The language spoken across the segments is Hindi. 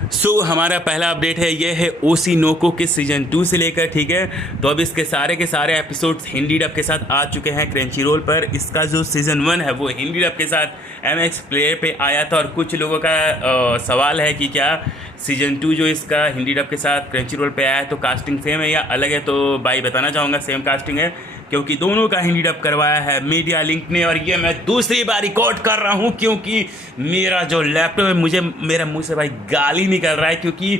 हमारा पहला अपडेट है, ये है ओसी नोको के सीजन 2 से लेकर, ठीक है। तो अब इसके सारे के सारे एपिसोड्स हिंदी डब के साथ आ चुके हैं क्रंची रोल पर। इसका जो सीजन 1 है वो हिंदी डब के साथ MX प्लेयर पे आया था, और कुछ लोगों का सवाल है कि क्या सीजन 2 जो इसका हिंदी डब के साथ क्रंची रोल पे आया है तो कास्टिंग सेम है या अलग है। तो भाई बताना चाहूँगा सेम कास्टिंग है, क्योंकि दोनों का हिंदी डब करवाया है मीडिया लिंक ने। और ये मैं दूसरी बार रिकॉर्ड कर रहा हूँ क्योंकि मेरा जो लैपटॉप है, मुझे मेरा मुंह से भाई गाली निकल रहा है, क्योंकि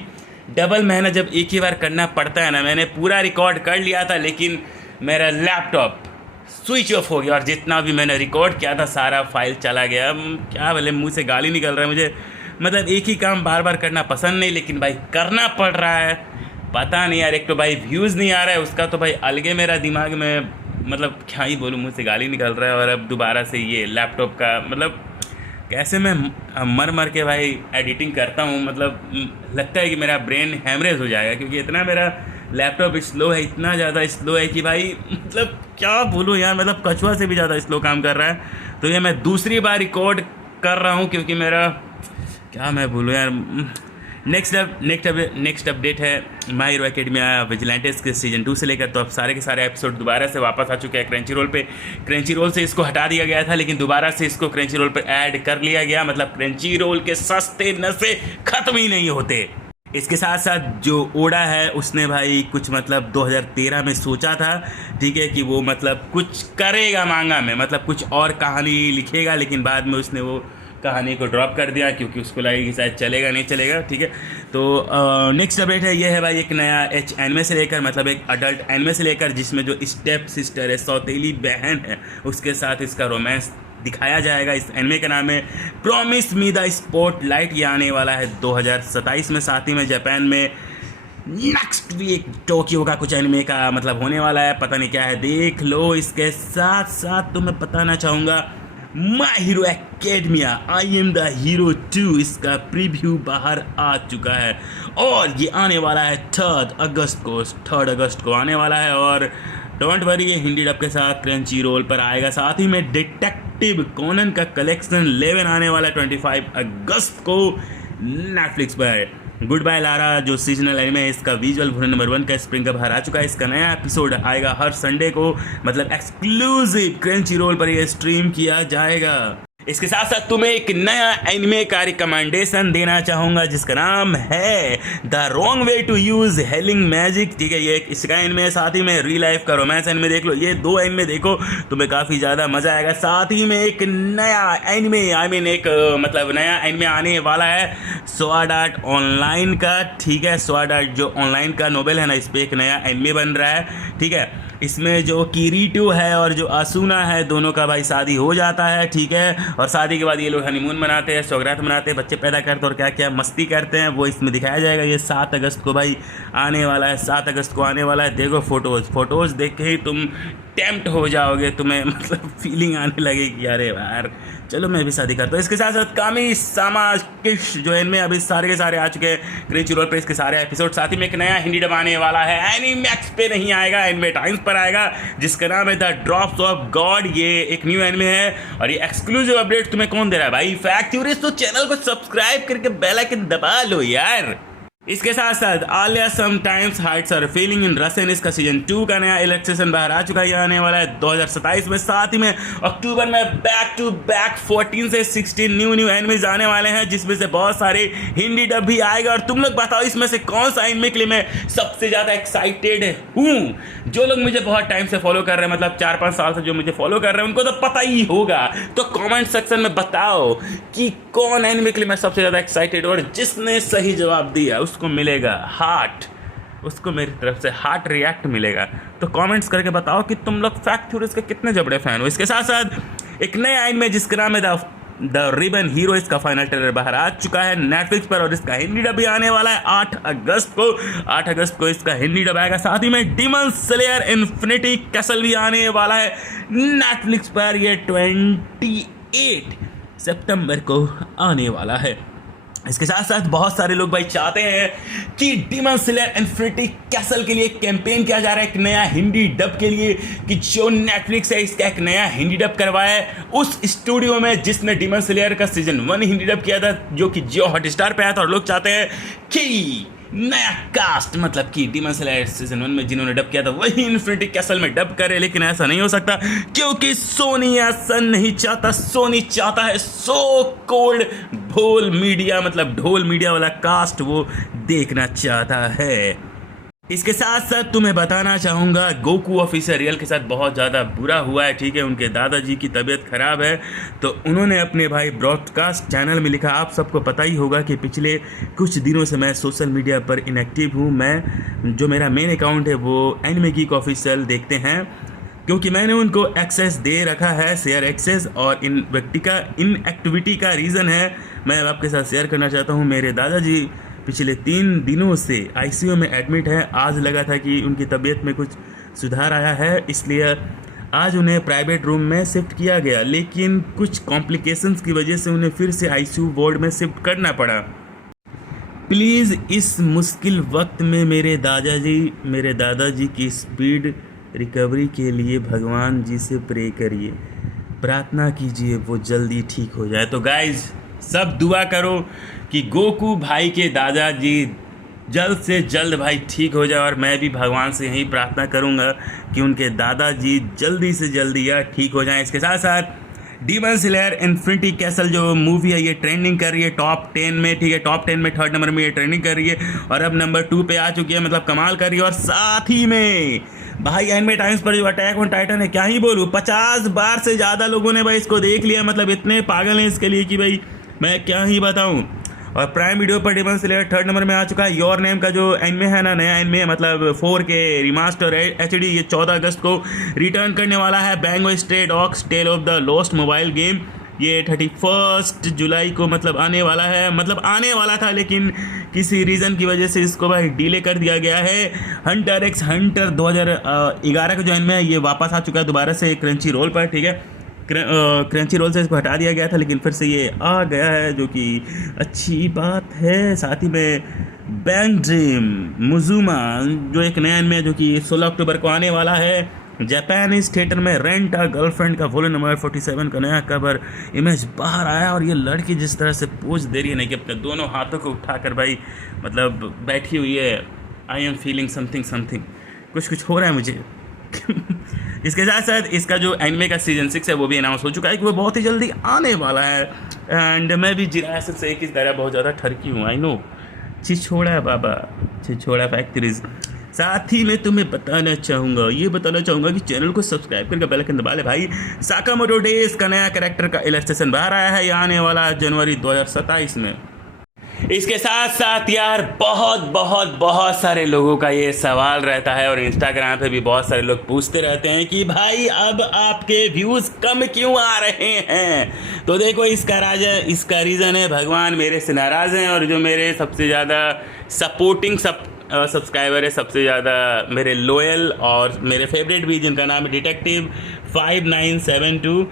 डबल मेहनत जब एक ही बार करना पड़ता है ना। मैंने पूरा रिकॉर्ड कर लिया था लेकिन मेरा लैपटॉप स्विच ऑफ हो गया, और जितना भी मैंने रिकॉर्ड किया था सारा फाइल चला गया। क्या बोले, मुंह से गाली निकल रहा है मुझे। मतलब एक ही काम बार बार करना पसंद नहीं, लेकिन भाई करना पड़ रहा है। पता नहीं यार, एक तो भाई व्यूज़ नहीं आ रहा है उसका, तो भाई अलगे मेरा दिमाग में, मतलब क्या ही बोलूँ, मुझसे गाली निकल रहा है। और अब दोबारा से ये लैपटॉप का, मतलब कैसे मैं मर मर के भाई एडिटिंग करता हूँ, मतलब लगता है कि मेरा ब्रेन हैमरेज हो जाएगा, क्योंकि इतना मेरा लैपटॉप स्लो है, इतना ज़्यादा स्लो है कि भाई मतलब क्या बोलूँ यार, मतलब कछुआ से भी ज़्यादा स्लो काम कर रहा है। तो ये मैं दूसरी बार रिकॉर्ड कर रहा हूँ, क्योंकि मेरा, क्या मैं बोलूँ यार। नेक्स्ट अपडेट है माय हीरो एकेडमिया विजिलेंटेस के सीजन 2 से लेकर। तो अब सारे के सारे एपिसोड दोबारा से वापस आ चुके हैं क्रंची रोल पे। क्रंची रोल से इसको हटा दिया गया था, लेकिन दोबारा से इसको क्रंची रोल पे ऐड कर लिया गया। मतलब क्रंची रोल के सस्ते नशे खत्म ही नहीं होते। इसके साथ साथ जो ओडा है उसने भाई कुछ मतलब 2013 में सोचा था, ठीक है, कि वो मतलब कुछ करेगा मांगा में, मतलब कुछ और कहानी लिखेगा, लेकिन बाद में उसने वो कहानी को ड्रॉप कर दिया क्योंकि उसको लगा कि शायद चलेगा नहीं चलेगा, ठीक है। तो नेक्स्ट अपडेट है, ये है भाई एक नया एच एनिमे से लेकर, मतलब एक अडल्ट एनिमे से लेकर, जिसमें जो स्टेप सिस्टर है, सौतेली बहन है, उसके साथ इसका रोमांस दिखाया जाएगा। इस एनिमे का नाम है प्रॉमिस मी द स्पॉटलाइट। ये आने वाला है 2027 में। साथ ही में जापान में नेक्स्ट वीक टोक्यो का कुछ एनिमे का मतलब होने वाला है, पता नहीं क्या है, देख लो। इसके साथ साथ तो मैं बताना चाहूँगा my hero academia I am the hero 2, इसका प्रीव्यू बाहर आ चुका है और ये आने वाला है 3 अगस्त को आने वाला है। और डोंट वरी, ये हिंदी डब के साथ क्रंची रोल पर आएगा। साथ ही में डिटेक्टिव कोनन का कलेक्शन 11 आने वाला है 25 अगस्त को नेटफ्लिक्स पर। गुड बाय लारा जो सीजनल एनिमे है, इसका विजुअल वर्जन नंबर 1 का स्प्रिंग का बाहर आ चुका है। इसका नया एपिसोड आएगा हर संडे को, मतलब एक्सक्लूसिव क्रंची रोल पर यह स्ट्रीम किया जाएगा। इसके साथ साथ तुम्हें एक नया एनिमे का रिकमेंडेशन देना चाहूँगा, जिसका नाम है the wrong way to use healing magic, ठीक है। ये एक इसका एनिमे है, साथ ही में रियल लाइफ का रोमांस एनिमे देख लो। ये 2 एनिमे देखो, तुम्हें काफ़ी ज़्यादा मज़ा आएगा। साथ ही में एक नया एनिमे एक मतलब नया एनिमे आने वाला है स्वॉर्ड आर्ट ऑनलाइन का, ठीक है। स्वॉर्ड आर्ट जो ऑनलाइन का नोवेल है ना, इस पर एक नया एनिमे बन रहा है, ठीक है। इसमें जो किरीटो है और जो असूना है, दोनों का भाई शादी हो जाता है, ठीक है। और शादी के बाद ये लोग हनीमून मनाते हैं, सौगात मनाते हैं, बच्चे पैदा करते हैं और क्या क्या मस्ती करते हैं, वो इसमें दिखाया जाएगा। ये 7 अगस्त को भाई आने वाला है, 7 अगस्त को आने वाला है। देखो फोटोज़ देख के ही तुम टेम्प्ट हो जाओगे, तुम्हें मतलब फीलिंग आने लगेगी अरे यार चलो मैं भी शादी करता हूँ। इसके साथ साथ कामी सामा किश जो इनमें अभी सारे के सारे आ चुके हैं क्रंची रोल पे, इसके सारे एपिसोड। साथ ही में एक नया हिंदी डब आने वाला है, एनीमैक्स पे नहीं आएगा, एनिमे टाइम्स पर आएगा, जिसका नाम है द ड्रॉप्स ऑफ गॉड। ये एक न्यू एनिमे है और ये एक्सक्लूसिव अपडेट तुम्हें कौन दे रहा है भाई, फैक्ट थ्योरीज। तो चैनल को सब्सक्राइब करके बेल आइकन दबा लो यार। इसके साथ साथ आलिया sometimes heights are feeling in रसन, इसका सीजन 2 का नया इलेक्ट्रेशन बाहर आ चुका है, आने वाला है 2027 में। साथ ही में अक्टूबर में बैक टू बैक 14 से 16 न्यू एनिमेज आने वाले हैं, जिसमें से बहुत सारे हिंदी डब भी आएगा। और तुम लोग बताओ इसमें से कौन सा एनिमे के लिए मैं सबसे ज़्यादा एक्साइटेड हूँ। जो लोग मुझे बहुत टाइम से फॉलो कर रहे हैं, मतलब 4-5 साल से जो मुझे फॉलो कर रहे हैं, उनको तो पता ही होगा। तो कॉमेंट सेक्शन में बताओ कि कौन एनिमे के लिए मैं सबसे ज़्यादा एक्साइटेड, और जिसने सही जवाब दिया उसको मिलेगा हार्ट, उसको मेरी तरफ से हार्ट रिएक्ट मिलेगा। तो कमेंट्स करके बताओ कि तुम लोग फैक्ट थ्योरीज के कितने जबड़े फैन हो। इसके साथ साथ एक नया एनिमे जिसका नाम है द रिबन हीरो, इसका फाइनल ट्रेलर बाहर आ चुका है नेटफ्लिक्स पर, और इसका हिंदी डब भी आने वाला है 8 अगस्त को इसका हिंदी डब आएगा। साथ ही में डीमन स्लेयर इन्फिनिटी कैसल भी आने वाला है नेटफ्लिक्स पर, ये 28 सितंबर को आने वाला है। इसके साथ साथ बहुत सारे लोग भाई चाहते हैं कि डीमन स्लेयर इन्फिनिटी कैसल के लिए कैंपेन किया जा रहा है एक नया हिंदी डब के लिए, कि जो नेटफ्लिक्स है इसका एक नया हिंदी डब करवाया है उस स्टूडियो में जिसने डीमन स्लेयर का सीजन 1 हिंदी डब किया था, जो कि जियो हॉटस्टार पे आया था। और लोग चाहते हैं कि नया कास्ट, मतलब कि डीमन स्लेयर सीजन 1 में जिन्होंने डब किया था वही इन्फिनिटी कैसल में डब करे, लेकिन ऐसा नहीं हो सकता क्योंकि सोनी ऐसा नहीं चाहता। सोनी चाहता है सो कोल्ड ढोल मीडिया, मतलब ढोल मीडिया वाला कास्ट वो देखना चाहता है। इसके साथ साथ तुम्हें बताना चाहूँगा गोकू ऑफिसर रियल के साथ बहुत ज़्यादा बुरा हुआ है, ठीक है। उनके दादाजी की तबीयत ख़राब है, तो उन्होंने अपने भाई ब्रॉडकास्ट चैनल में लिखा, आप सबको पता ही होगा कि पिछले कुछ दिनों से मैं सोशल मीडिया पर इनएक्टिव हूँ। मैं जो मेरा मेन अकाउंट है वो एनिमे गीक ऑफिशियल देखते हैं, क्योंकि मैंने उनको एक्सेस दे रखा है, शेयर एक्सेस। और इन एक्टिविटी का रीज़न है मैं आपके साथ शेयर करना चाहता हूँ। मेरे दादाजी पिछले 3 दिनों से आईसीयू में एडमिट है। आज लगा था कि उनकी तबीयत में कुछ सुधार आया है, इसलिए आज उन्हें प्राइवेट रूम में शिफ्ट किया गया, लेकिन कुछ कॉम्प्लिकेशंस की वजह से उन्हें फिर से आईसीयू वार्ड में शिफ्ट करना पड़ा। प्लीज़ इस मुश्किल वक्त में मेरे दादाजी की स्पीड रिकवरी के लिए भगवान जी से प्रे करिए, प्रार्थना कीजिए वो जल्दी ठीक हो जाए। तो गाइज सब दुआ करो कि गोकू भाई के दादाजी जल्द से जल्द भाई ठीक हो जाए, और मैं भी भगवान से यही प्रार्थना करूंगा कि उनके दादाजी जल्दी से जल्दी या ठीक हो जाएं। इसके साथ साथ डीमन स्लेयर इन्फिनिटी कैसल जो मूवी है ये ट्रेंडिंग कर रही है टॉप 10 में, ठीक है। टॉप 10 में 3rd नंबर में ये ट्रेंडिंग कर रही है और अब नंबर 2 पे आ चुकी है, मतलब कमाल कर रही है। और साथ ही में भाई एनिमे टाइम्स पर जो अटैक ऑन टाइटन है, क्या ही बोलूँ, 50 बार से ज़्यादा लोगों ने भाई इसको देख लिया, मतलब इतने पागल हैं इसके लिए कि भाई मैं क्या ही बताऊं। और प्राइम वीडियो पर डीमन स्लेयर 3rd नंबर में आ चुका है। योर नेम का जो एनिमे है ना, नया एनिमे, मतलब 4K रिमास्टर HD, ये 14 अगस्त को रिटर्न करने वाला है। Bungo stray dogs tale of the lost mobile game, ये 31 जुलाई को मतलब आने वाला है, मतलब आने वाला था लेकिन किसी रीज़न की वजह से इसको भाई डिले कर दिया गया है। हंटर एक्स हंटर 2011 का जो एनिमे है ये वापस आ चुका है दोबारा से क्रंची रोल पर, ठीक है। क्रंची रोल से इसको हटा दिया गया था लेकिन फिर से ये आ गया है, जो कि अच्छी बात है। साथ ही में बैंक ड्रीम मुजुमा जो एक नया एनिमे है जो कि 16 अक्टूबर को आने वाला है। जापानीज थिएटर में रेंट अ गर्लफ्रेंड का वॉल्यूम नंबर 47 का नया कवर इमेज बाहर आया, और ये लड़की जिस तरह से पोज दे रही है ना कि अपने दोनों हाथों को उठाकर भाई मतलब बैठी हुई है, आई एम फीलिंग समथिंग, कुछ हो रहा है मुझे। इसके साथ साथ इसका जो एनिमे का सीजन 6 है वो भी अनाउंस हो चुका है कि वो बहुत ही जल्दी आने वाला है। एंड मैं भी जिरासत से एक इस तरह बहुत ज़्यादा ठरकी हूँ, आई नो, छिछोड़ा बाबा, छिछोड़ा फैक्ट्रीज। साथ ही मैं तुम्हें बताना चाहूँगा कि चैनल को सब्सक्राइब करके बेल आइकन दबा ले भाई। साकामोटो डेज का नया कैरेक्टर का इलस्ट्रेशन बाहर आया है, ये आने वाला है जनवरी 2027 में। इसके साथ साथ यार बहुत सारे लोगों का ये सवाल रहता है, और इंस्टाग्राम पे भी बहुत सारे लोग पूछते रहते हैं कि भाई अब आपके व्यूज़ कम क्यों आ रहे हैं। तो देखो इसका रीज़न है भगवान मेरे से नाराज़ हैं, और जो मेरे सबसे ज़्यादा सपोर्टिंग सब्सक्राइबर है, सबसे ज़्यादा मेरे लोयल और मेरे फेवरेट भी, जिनका नाम है डिटेक्टिव 5972,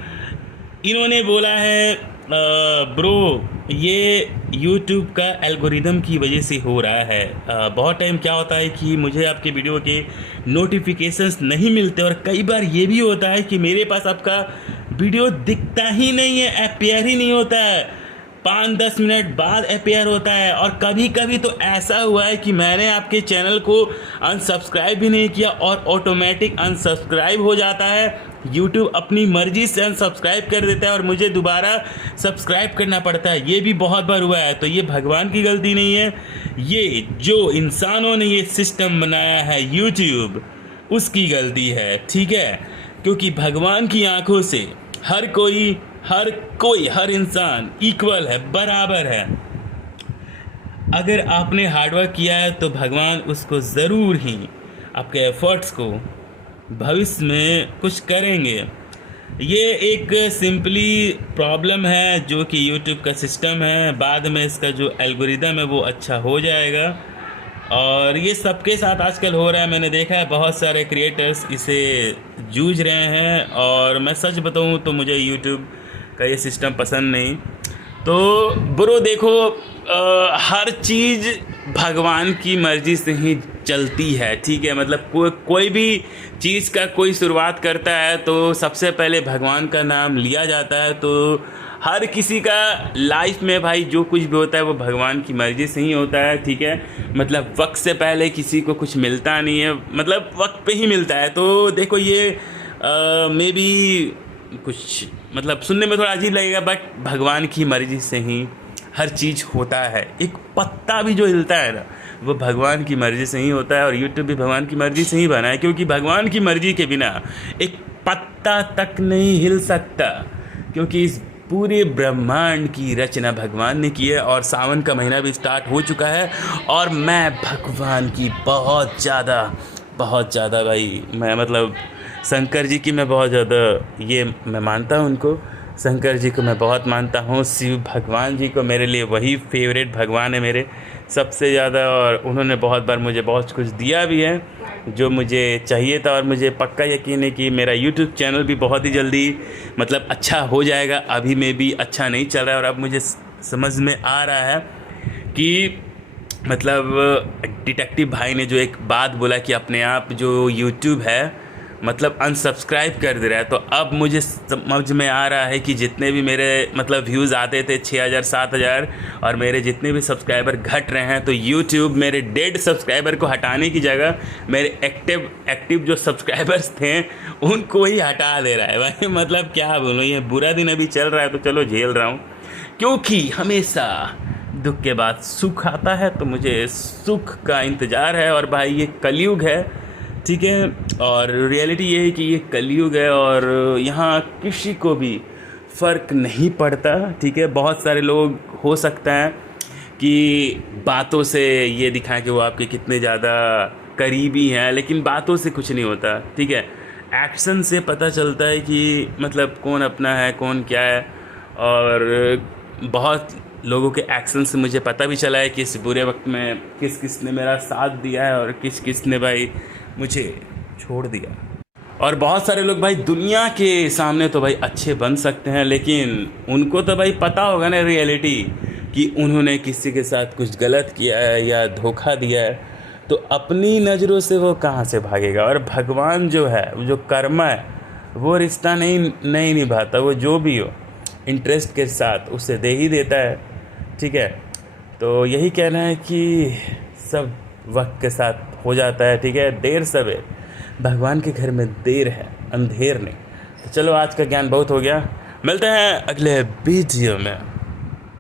इन्होंने बोला है ब्रो ये YouTube का एल्गोरिदम की वजह से हो रहा है। बहुत टाइम क्या होता है कि मुझे आपके वीडियो के नोटिफिकेशंस नहीं मिलते, और कई बार ये भी होता है कि मेरे पास आपका वीडियो दिखता ही नहीं है, अपीयर ही नहीं होता है, 5-10 मिनट बाद अपीयर होता है। और कभी कभी तो ऐसा हुआ है कि मैंने आपके चैनल को अनसब्सक्राइब भी नहीं किया और ऑटोमेटिक अनसब्सक्राइब हो जाता है, YouTube अपनी मर्जी से अनसब्सक्राइब कर देता है और मुझे दोबारा सब्सक्राइब करना पड़ता है। ये भी बहुत बार हुआ है। तो ये भगवान की गलती नहीं है, ये जो इंसानों ने ये सिस्टम बनाया है YouTube, उसकी गलती है, ठीक है। क्योंकि भगवान की आंखों से हर इंसान इक्वल है, बराबर है। अगर आपने हार्डवर्क किया है तो भगवान उसको ज़रूर ही आपके एफर्ट्स को भविष्य में कुछ करेंगे। ये एक सिंपली प्रॉब्लम है जो कि YouTube का सिस्टम है, बाद में इसका जो एल्गोरिदम है वो अच्छा हो जाएगा, और ये सबके साथ आजकल हो रहा है। मैंने देखा है बहुत सारे क्रिएटर्स इसे जूझ रहे हैं, और मैं सच बताऊं तो मुझे YouTube का ये सिस्टम पसंद नहीं। तो ब्रो देखो, हर चीज़ भगवान की मर्ज़ी से ही चलती है, ठीक है। मतलब कोई भी चीज़ का कोई शुरुआत करता है तो सबसे पहले भगवान का नाम लिया जाता है। तो हर किसी का लाइफ में भाई जो कुछ भी होता है वो भगवान की मर्ज़ी से ही होता है, ठीक है। मतलब वक्त से पहले किसी को कुछ मिलता नहीं है, मतलब वक्त पे ही मिलता है। तो देखो ये मे बी कुछ मतलब सुनने में थोड़ा अजीब लगेगा, बट भगवान की मर्ज़ी से ही हर चीज़ होता है। एक पत्ता भी जो हिलता है ना, वो भगवान की मर्ज़ी से ही होता है। और यूट्यूब भी भगवान की मर्ज़ी से ही बना है, क्योंकि भगवान की मर्ज़ी के बिना एक पत्ता तक नहीं हिल सकता, क्योंकि इस पूरे ब्रह्मांड की रचना भगवान ने की है। और सावन का महीना भी स्टार्ट हो चुका है और मैं भगवान की बहुत ज़्यादा भाई, मैं मतलब शंकर जी की मैं बहुत ज़्यादा ये मैं मानता हूँ उनको। शंकर जी को मैं बहुत मानता हूँ, शिव भगवान जी को मेरे लिए वही फेवरेट भगवान है मेरे सबसे ज़्यादा। और उन्होंने बहुत बार मुझे बहुत कुछ दिया भी है जो मुझे चाहिए था। और मुझे पक्का यकीन है कि मेरा यूट्यूब चैनल भी बहुत ही जल्दी मतलब अच्छा हो जाएगा। अभी में भी अच्छा नहीं चल रहा है और अब मुझे समझ में आ रहा है कि मतलब डिटेक्टिव भाई ने जो एक बात बोला कि अपने आप जो यूट्यूब है मतलब अनसब्सक्राइब कर दे रहा है, तो अब मुझे समझ में आ रहा है कि जितने भी मेरे मतलब व्यूज़ आते थे 6000 7000 और मेरे जितने भी सब्सक्राइबर घट रहे हैं, तो यूट्यूब मेरे डेड सब्सक्राइबर को हटाने की जगह मेरे एक्टिव जो सब्सक्राइबर्स थे उनको ही हटा दे रहा है भाई। मतलब क्या बोलूँ, ये बुरा दिन अभी चल रहा है तो चलो झेल रहा हूँ, क्योंकि हमेशा दुख के बाद सुख आता है। तो मुझे सुख का इंतज़ार है। और भाई ये कलयुग है, ठीक है। और रियलिटी ये है कि ये कलयुग है और यहाँ किसी को भी फ़र्क नहीं पड़ता, ठीक है। बहुत सारे लोग हो सकता है कि बातों से ये दिखाएं कि वो आपके कितने ज़्यादा करीबी हैं, लेकिन बातों से कुछ नहीं होता, ठीक है। एक्शन से पता चलता है कि मतलब कौन अपना है कौन क्या है। और बहुत लोगों के एक्शन से मुझे पता भी चला है कि इस बुरे वक्त में किस किस ने मेरा साथ दिया है और किस किस ने भाई मुझे छोड़ दिया। और बहुत सारे लोग भाई दुनिया के सामने तो भाई अच्छे बन सकते हैं, लेकिन उनको तो भाई पता होगा ना रियलिटी कि उन्होंने किसी के साथ कुछ गलत किया है या धोखा दिया है, तो अपनी नज़रों से वो कहाँ से भागेगा। और भगवान जो है, जो कर्म है, वो रिश्ता नहीं निभाता। वो जो भी हो इंटरेस्ट के साथ उसे दे ही देता है, ठीक है। तो यही कहना है कि सब वक्त के साथ हो जाता है, ठीक है। देर सवेर भगवान के घर में देर है, अंधेर नहीं। तो चलो आज का ज्ञान बहुत हो गया, मिलते हैं अगले वीडियो में।